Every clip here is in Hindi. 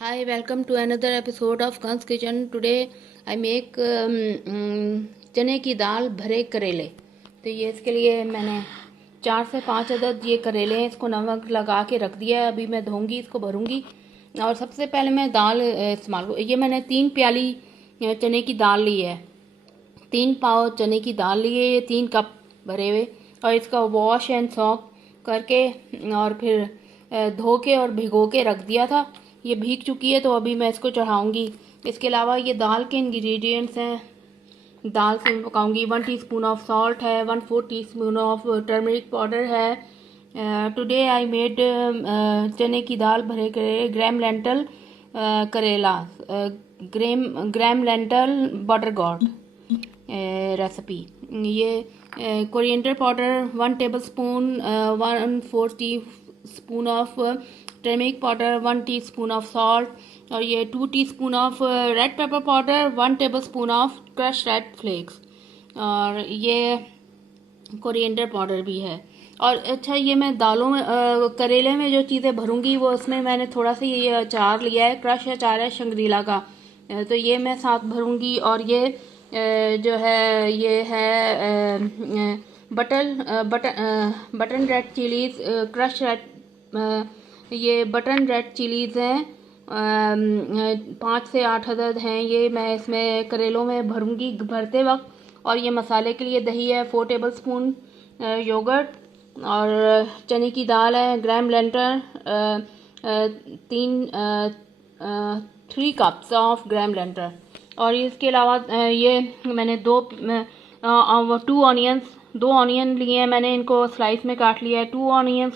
Hi, welcome to another episode of Kan's Kitchen. Today I make चने की दाल भरे करेले। तो ये इसके लिए मैंने 4 से 5 अदद ये करेले हैं, इसको नमक लगा के रख दिया है। अभी मैं धोऊंगी, इसको भरूंगी। और सबसे पहले मैं दाल इस्तेमाल, ये मैंने 3 प्याली चने की दाल ली है। 3 पाव चने की दाल ली है, ये 3 कप भरे हुए। और इसका वॉश एंड सॉक करके और फिर धो के और भिगो के रख दिया था। ये भीग चुकी है, तो अभी मैं इसको चढ़ाऊंगी। इसके अलावा ये दाल के इंग्रेडिएंट्स हैं। दाल से मैं पकाऊंगी। 1 टीस्पून ऑफ सॉल्ट है, 1/4 टीस्पून ऑफ टर्मरिक पाउडर है। टुडे आई मेड चने की दाल भरे करेले gram lentil karela gram lentil butter gourd recipe. ये coriander powder 1 tablespoon, 1/4 teaspoon of turmeric powder, 1 teaspoon of salt. और ये 2 teaspoon of red pepper powder, 1 tablespoon of crush red flakes. और ये कोरिएंडर पाउडर भी है। और अच्छा, ये मैं दालों में करेले में जो चीज़ें भरूंगी वो उसमें मैंने थोड़ा सा ये अचार लिया है, क्रश अचार है शंग्रीला का। तो ये मैं साथ भरूंगी। और ये जो है ये है button red chillies, crush red, ये बटन रेड चिलीज़ हैं। 5 से 8 अदद हैं। ये मैं इसमें करेलों में भरूंगी भरते वक्त। और ये मसाले के लिए दही है 4 टेबल स्पून, योगर्ट। और चने की दाल है ग्राम लेंटर 3 कप्स ऑफ ग्राम लेंटर। और इसके अलावा ये मैंने 2 ऑनियंस, 2 ऑनियन लिए हैं मैंने, इनको स्लाइस में काट लिया है। 2 ऑनियन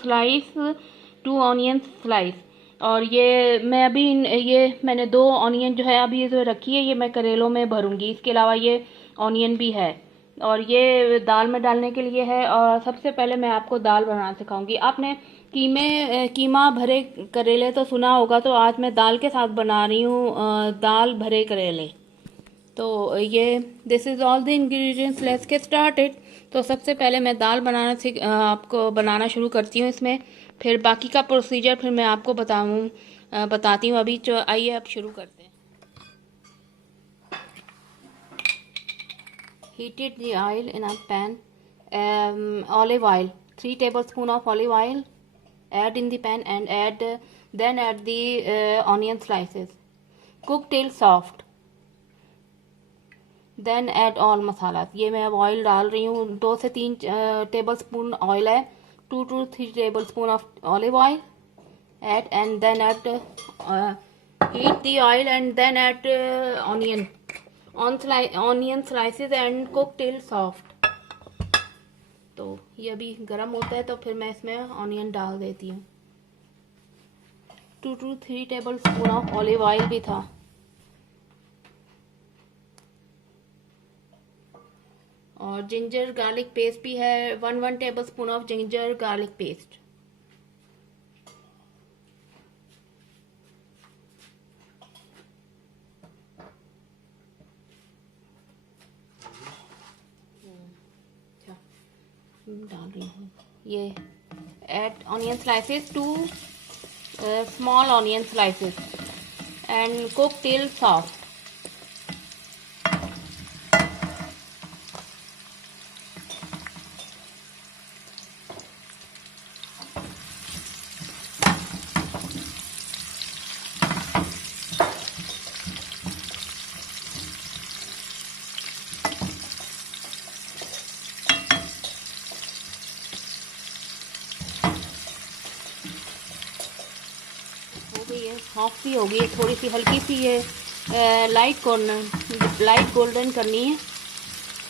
स्लाइस। और ये मैं अभी ये मैंने 2 ऑनियन जो है अभी इसे रखी है, ये मैं करेलों में भरूंगी। इसके अलावा ये ऑनियन भी है। और ये दाल में डालने के लिए है। और सबसे पहले मैं आपको दाल बनाना सिखाऊंगी। आपने कीमा भरे करेले तो सुना होगा, तो आज मैं दाल के साथ बना रही हूँ दाल भरे करेले। तो ये this is all the ingredients, let's get started. तो सबसे पहले मैं दाल आपको बनाना शुरू करती हूँ इसमें। फिर बाकी का प्रोसीजर फिर मैं आपको बताती हूँ। अभी आइए अब शुरू करते हैं। Heated the oil in a pan, olive oil, 3 tablespoon of olive oil. Add in the pan and then add the onion slices. Cook till soft. Then add all मसाला। ये मैं अब ऑयल डाल रही हूँ। 2 से 3 टेबल स्पून ऑयल है। 2 to 3 tablespoon of olive oil. Add and then add heat the oil and then add onion slices and cook till soft। तो ये अभी गर्म होता है, तो फिर मैं इसमें ऑनियन डाल देती हूँ। 2 to 3 tablespoon of olive oil भी था। और जिंजर गार्लिक पेस्ट भी है, 1 tablespoon of ginger garlic paste. डाल रही हूँ ये। Add onion slices, 2 small onion slices and cook till soft. Soft भी हो गई है, थोड़ी सी हल्की सी ये लाइट गोल्डन करनी है।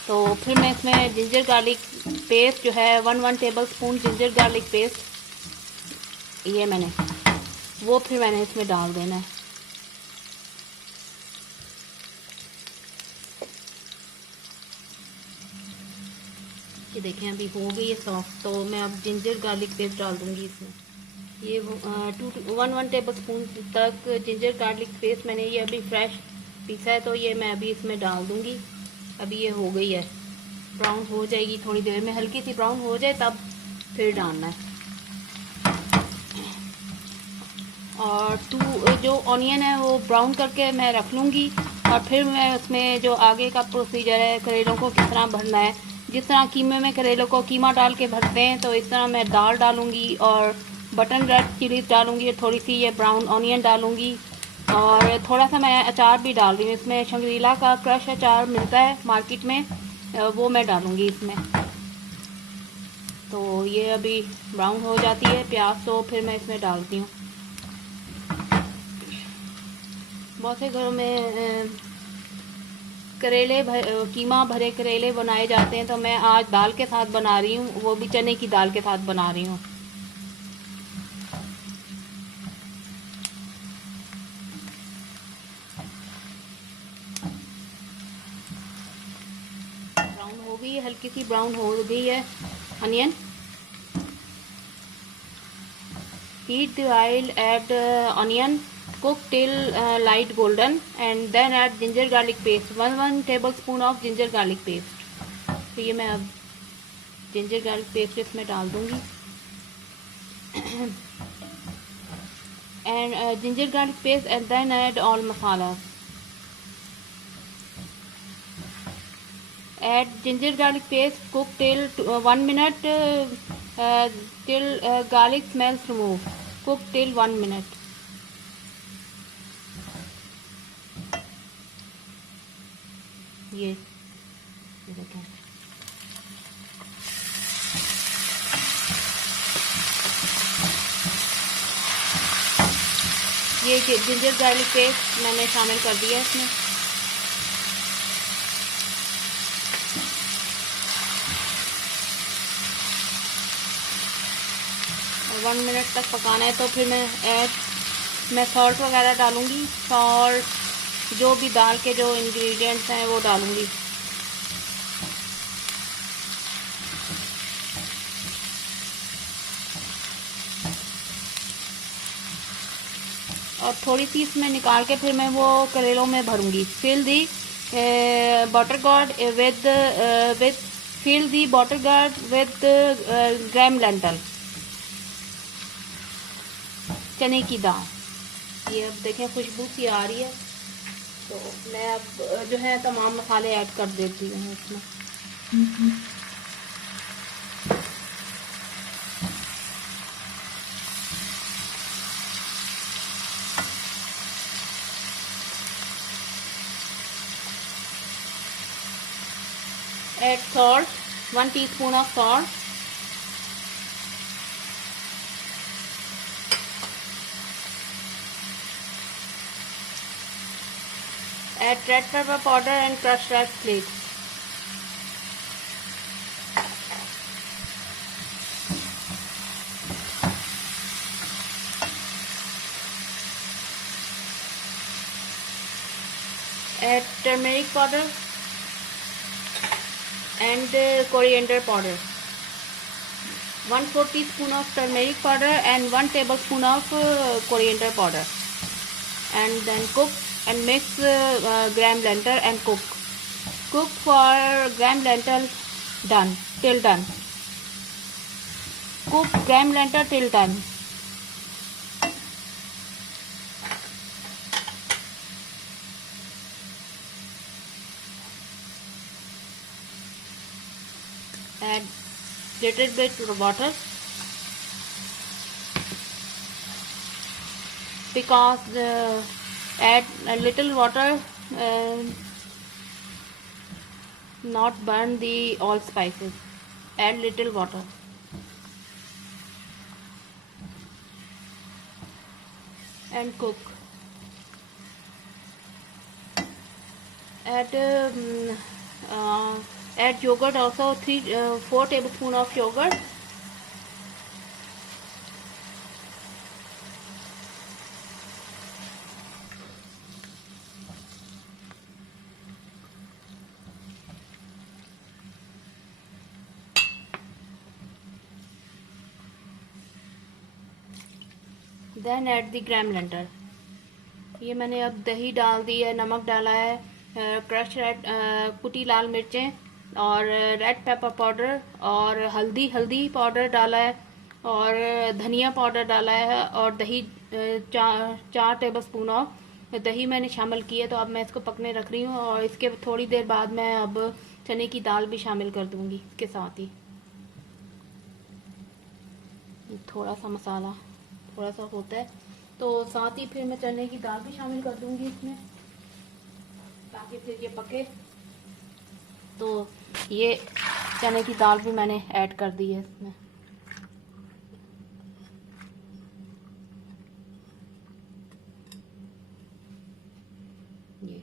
तो फिर मैं इसमें जिंजर गार्लिक पेस्ट जो है 1 table spoon ginger garlic paste, ये फिर मैंने इसमें डाल देना है। ये देखें अभी हो गई है सॉफ्ट। तो मैं अब जिंजर गार्लिक पेस्ट डाल दूंगी इसमें। ये 1 टेबल स्पून तक जिंजर गार्लिक पेस्ट मैंने ये अभी फ्रेश पीसा है, तो ये मैं अभी इसमें डाल दूंगी। अभी ये हो गई है, ब्राउन हो जाएगी थोड़ी देर में, हल्की सी ब्राउन हो जाए तब फिर डालना है। और जो ऑनियन है वो ब्राउन करके मैं रख लूँगी। और फिर मैं उसमें जो आगे का प्रोसीजर है, करेलों को किस तरह भरना है, जिस तरह कीमे में करेलों को कीमा डाल के भरते हैं, तो इस तरह मैं दाल डालूँगी और बटन रेड चिलीज डालूँगी, थोड़ी सी ये ब्राउन ऑनियन डालूँगी, और थोड़ा सा मैं अचार भी डाल रही हूँ इसमें। शंग्रीला का क्रश अचार मिलता है मार्केट में, वो मैं डालूँगी इसमें। तो ये अभी ब्राउन हो जाती है प्याज, तो फिर मैं इसमें डालती हूँ। बहुत से घरों में करेले कीमा भरे करेले बनाए जाते हैं, तो मैं आज दाल के साथ बना रही हूँ, वो भी चने की दाल के साथ बना रही हूँ। ब्राउन हो गई, हल्की सी ब्राउन हो गई है onion. Heat the oil, add onion, cook till light golden, and then add ginger garlic paste, 1 tablespoon of ginger garlic paste। तो ये मैं अब जिंजर गार्लिक पेस्ट इसमें डाल दूंगी। And ginger garlic paste and then add all masala. Add ginger garlic paste, cook till 1 minute till garlic smells remove. Cook till 1 minute. ये देखें, ये जिंजर गार्लिक पेस्ट मैंने शामिल कर दिया इसमें। और 1 मिनट तक पकाना है, तो फिर मैं सॉल्ट वगैरह डालूंगी। सॉल्ट, जो भी दाल के जो इंग्रेडिएंट्स हैं वो डालूंगी। और थोड़ी सी इसमें निकाल के फिर मैं वो करेलों में भरूंगी। Fill the bitter gourd with gram lentil, चने की दाल। ये अब देखें खुशबू सी आ रही है, तो मैं अब जो है तमाम मसाले ऐड कर देती हूँ इसमें। Add salt, 1 teaspoon of salt, add red pepper powder and crushed red flakes. Add turmeric powder and coriander powder. 1/4 teaspoon of turmeric powder and 1 tablespoon of coriander powder, and then cook and mix gram lentil and cook for gram lentil till done. Cook gram lentil till done. Add little bit of water, because add a little water, not burn the all spices. Add little water. And cook. Add yogurt also, 4 tablespoon of yogurt. Then add the gram lentil. ये मैंने अब दही डाल दी है, नमक डाला है, क्रश रेड कुटी लाल मिर्चें और रेड पेपर पाउडर और हल्दी पाउडर डाला है, और धनिया पाउडर डाला है और दही 4 टेबलस्पून ऑफ दही मैंने शामिल की है। तो अब मैं इसको पकने रख रही हूँ और इसके थोड़ी देर बाद मैं अब चने की दाल भी शामिल कर दूँगी इसके साथ ही। थोड़ा सा मसाला थोड़ा सा होता है तो साथ ही फिर मैं चने की दाल भी शामिल कर दूँगी इसमें, ताकि फिर ये पके। तो ये चने की दाल भी मैंने ऐड कर दी है इसमें। ये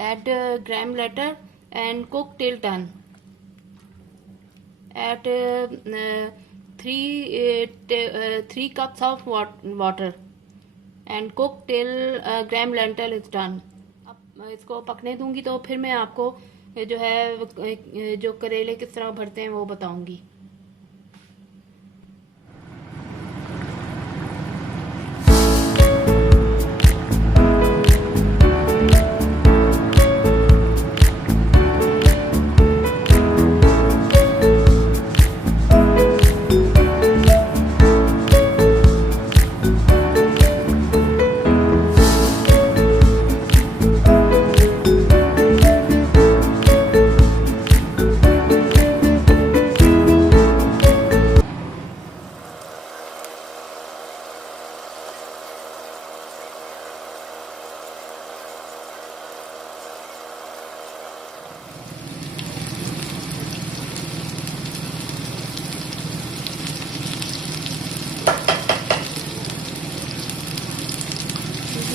add gram later and cook till done. Add 3 cups of water and cook till gram lentil is done. अब इसको पकने दूंगी तो फिर मैं आपको जो है जो करेले किस तरह भरते हैं वो बताऊंगी।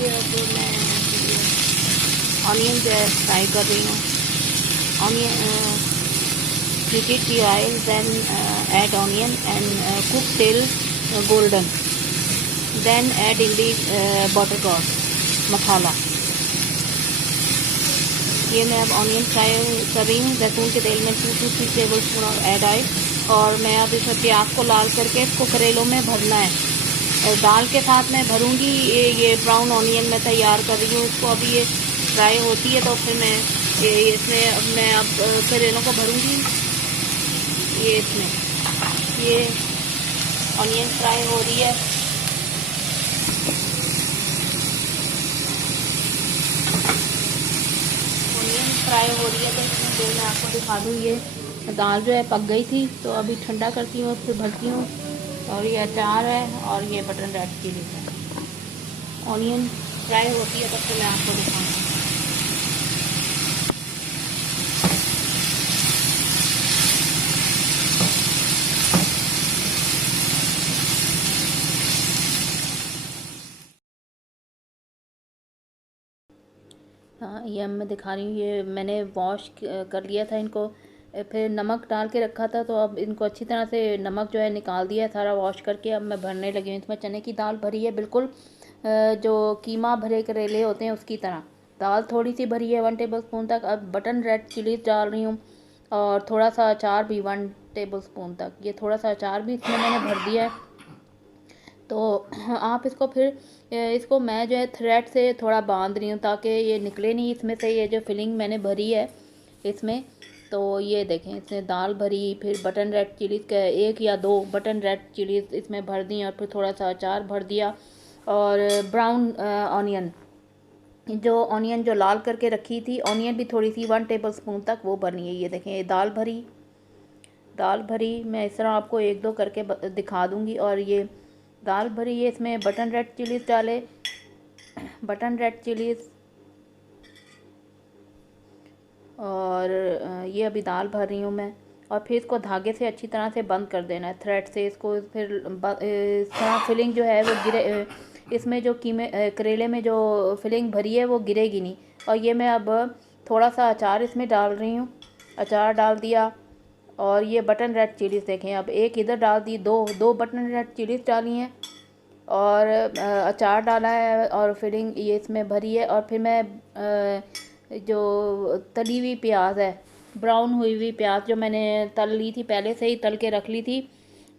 अब मैं ऑनियन जो है फ्राई कर रही हूँ। Onion heat the oil, then add onion and cook till golden, then add in the buttercotton मसाला। ये मैं अब ऑनियन फ्राई कर रही हूँ जैतून के तेल में 2 to 3 टेबलस्पून ऐड आए और मैं अब इसमें प्याज को लाल करके इसको करेलों में भरना है। दाल के साथ मैं भरूंगी। ये ब्राउन ऑनियन मैं तैयार कर रही हूँ इसको। अभी ये फ्राई होती है तो फिर मैं इसमें मैं अब करेलों को भरूंगी। ये इसमें ये ऑनियन फ्राई हो रही है। ऑनियन फ्राई हो रही है तो इसमें जो मैं आपको दिखा दूँ, ये दाल जो है पक गई थी तो अभी ठंडा करती हूँ फिर भरती हूँ। और ये अचार है और ये बटन रेड चिली है। ऑनियन फ्राई होती है तब तो मैं आपको दिखाऊंगी। हाँ, ये अब मैं दिखा रही हूँ। ये मैंने वॉश कर लिया था इनको, फिर नमक डाल के रखा था तो अब इनको अच्छी तरह से नमक जो है निकाल दिया सारा वॉश करके। अब मैं भरने लगी हूँ। इसमें चने की दाल भरी है बिल्कुल जो कीमा भरे करेले होते हैं उसकी तरह। दाल थोड़ी सी भरी है 1 टेबलस्पून तक। अब बटन रेड चिलीज डाल रही हूँ और थोड़ा सा अचार भी 1 टेबलस्पून तक। ये थोड़ा सा अचार भी इसमें मैंने भर दिया है। तो आप इसको फिर इसको मैं जो है थ्रेड से थोड़ा बांध रही हूँ ताकि ये निकले नहीं इसमें से। ये जो फिलिंग मैंने भरी है इसमें, तो ये देखें इसमें दाल भरी, फिर बटन रेड चिलीज़ का 1 या 2 बटन रेड चिलीज़ इसमें भर दी और फिर थोड़ा सा अचार भर दिया। और ब्राउन ऑनियन जो लाल करके रखी थी ऑनियन भी थोड़ी सी 1 टेबलस्पून तक वो भरनी है। ये देखें ये दाल भरी मैं इस तरह आपको 1-2 करके दिखा दूँगी। और ये दाल भरी है, इसमें बटन रेड चिलीज़ डाले, बटन रेड चिलीज़। और ये अभी दाल भर रही हूँ मैं। और फिर इसको धागे से अच्छी तरह से बंद कर देना है थ्रेड से। इसको फिर इस तरह फिलिंग जो है वो गिरे, इसमें जो करेले में जो फिलिंग भरी है वो गिरेगी नहीं। और ये मैं अब थोड़ा सा अचार इसमें डाल रही हूँ। अचार डाल दिया और ये बटन रेड चिलीज़ देखें अब 1 इधर डाल दी, 2 बटन रेड चिलीज़ डाली हैं और अचार डाला है और फिलिंग ये इसमें भरी है। और फिर मैं जो तली हुई प्याज है, ब्राउन हुई हुई प्याज जो मैंने तल ली थी, पहले से ही तल के रख ली थी,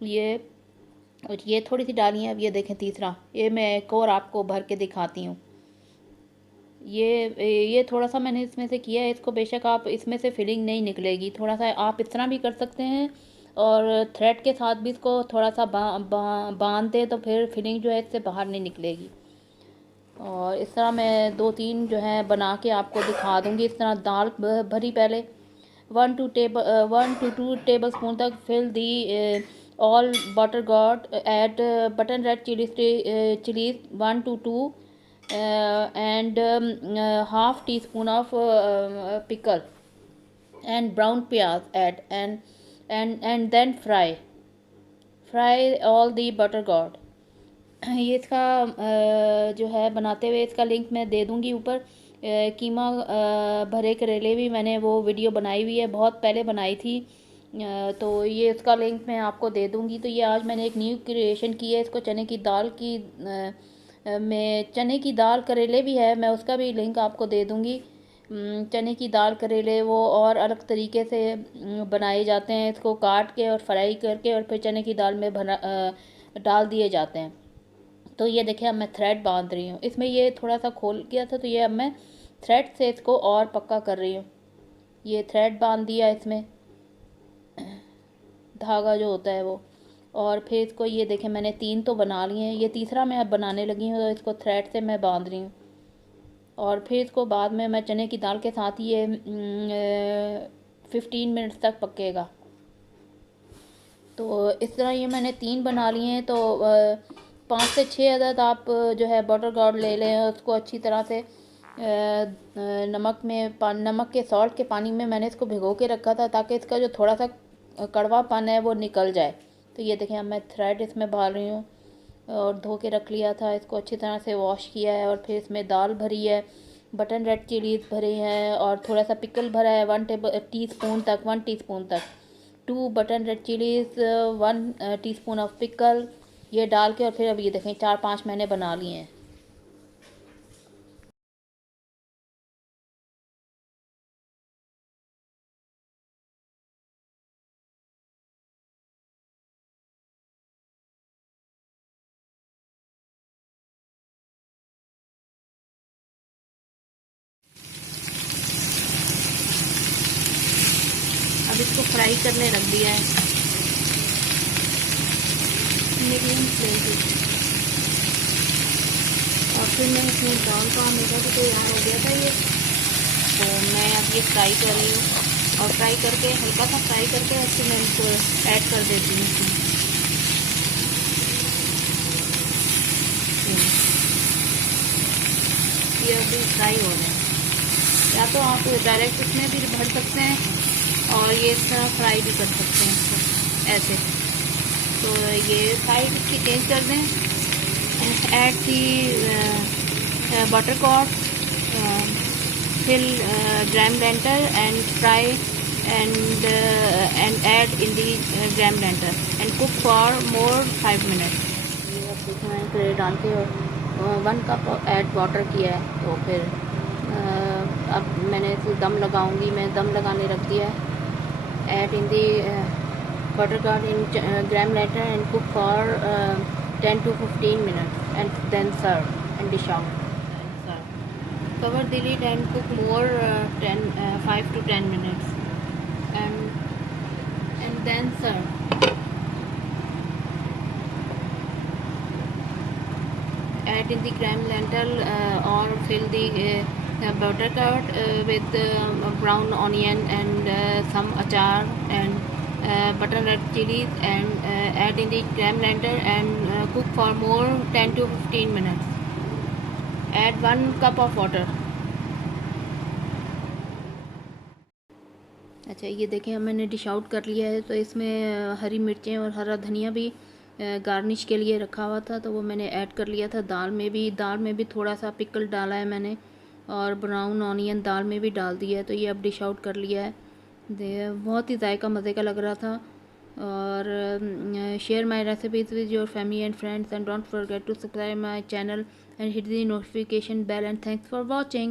ये थोड़ी सी डाली है। अब ये देखें तीसरा, ये मैं एक और आपको भर के दिखाती हूँ। ये थोड़ा सा मैंने इसमें से किया है इसको। बेशक आप इसमें से फिलिंग नहीं निकलेगी, थोड़ा सा आप इस तरह भी कर सकते हैं और थ्रेड के साथ भी इसको थोड़ा सा बांध दें तो फिर फिलिंग जो है इससे बाहर नहीं निकलेगी। और इस तरह मैं 2-3 जो है बना के आपको दिखा दूँगी। इस तरह दाल भरी पहले 1 to 2 tablespoon तक फिल दी all butter gourd, add button red chilies 1 to 2 and half teaspoon of pickle and brown pyaz add and then fry all the butter gourd। ये इसका जो है बनाते हुए इसका लिंक मैं दे दूँगी ऊपर। कीमा भरे करेले भी मैंने वो वीडियो बनाई हुई है, बहुत पहले बनाई थी, तो ये इसका लिंक मैं आपको दे दूँगी। तो ये आज मैंने एक न्यू क्रिएशन की है, इसको चने की दाल की में चने की दाल करेले भी है, मैं उसका भी लिंक आपको दे दूँगी। चने की दाल करेले वो और अलग तरीके से बनाए जाते हैं, इसको काट के और फ्राई करके और फिर चने की दाल में डाल दिए जाते हैं। तो ये देखिए अब मैं थ्रेड बांध रही हूँ इसमें, ये थोड़ा सा खोल गया था तो ये अब मैं थ्रेड से इसको और पक्का कर रही हूँ। ये थ्रेड बांध दिया इसमें, धागा जो होता है वो, और फिर इसको ये देखें मैंने 3 तो बना लिए हैं, ये तीसरा मैं अब बनाने लगी हूँ तो इसको थ्रेड से मैं बांध रही हूँ। और फिर इसको बाद में मैं चने की दाल के साथ ये 15 मिनट्स तक पकेगा। तो इस तरह ये मैंने 3 बना लिए हैं। तो 5 से 6 अदद आप जो है बटर गार्ड ले लें, उसको अच्छी तरह से नमक के सॉल्ट के पानी में मैंने इसको भिगो के रखा था ताकि इसका जो थोड़ा सा कड़वापन है वो निकल जाए। तो ये देखें अब मैं थ्रेड इसमें डाल रही हूँ और धो के रख लिया था, इसको अच्छी तरह से वॉश किया है और फिर इसमें दाल भरी है, बटन रेड चिलीज भरे हैं और थोड़ा सा पिकल भरा है 1 टीस्पून तक 2 button red chillies 1 teaspoon of pickle, ये डाल के और फिर अब ये देखें 4-5 मैंने बना लिए हैं। अब इसको फ्राई करने रख दिया है मीडियम फ्लेम पे। और फिर मैं इसमें दाल का मेरा तो तैयार हो गया था ये, तो मैं अब ये फ्राई कर रही हूँ और फ्राई करके हल्का सा फ्राई करके फिर मैं इसको ऐड कर देती हूँ इसमें। ये अभी फ्राई हो रहे हैं, या तो आप डायरेक्ट इसमें भी भर सकते हैं और ये इस तरह फ्राई भी कर सकते हैं इसको ऐसे। तो ये साइड इसकी चेंज कर दें। Add the butter gourd, fill gram blender and fry and add in the gram blender and cook for more 5 minutes। ये अब देखिए मैंने कढ़ाई डाल के और 1 कप ऐड वाटर किया है। तो फिर अब मैंने इसे दम लगाऊंगी, मैं दम लगाने रख दिया है। Add in the bitter guard in gram blender and cook for 10 to 15 minutes and then serve and dish out and serve। Cover the lid and cook more 5 to 10 minutes and then serve। Add in the gram lentil or fill the butter curd with brown onion and some achar and butter red chilies and add in the gram lentil and cook for more 10 to 15 minutes। Add 1 cup of water। अच्छा ये देखें अब मैंने डिश आउट कर लिया है। तो इसमें हरी मिर्चें और हरा धनिया भी गार्निश के लिए रखा हुआ था, तो वो मैंने ऐड कर लिया था। दाल में भी थोड़ा सा पिकल डाला है मैंने और ब्राउन ऑनियन दाल में भी डाल दिया है। तो ये अब डिश आउट कर लिया है। बहुत ही जायका मज़े का लग रहा था। और share my recipes with your family and friends and don't forget to subscribe my channel and hit the notification bell and thanks for watching।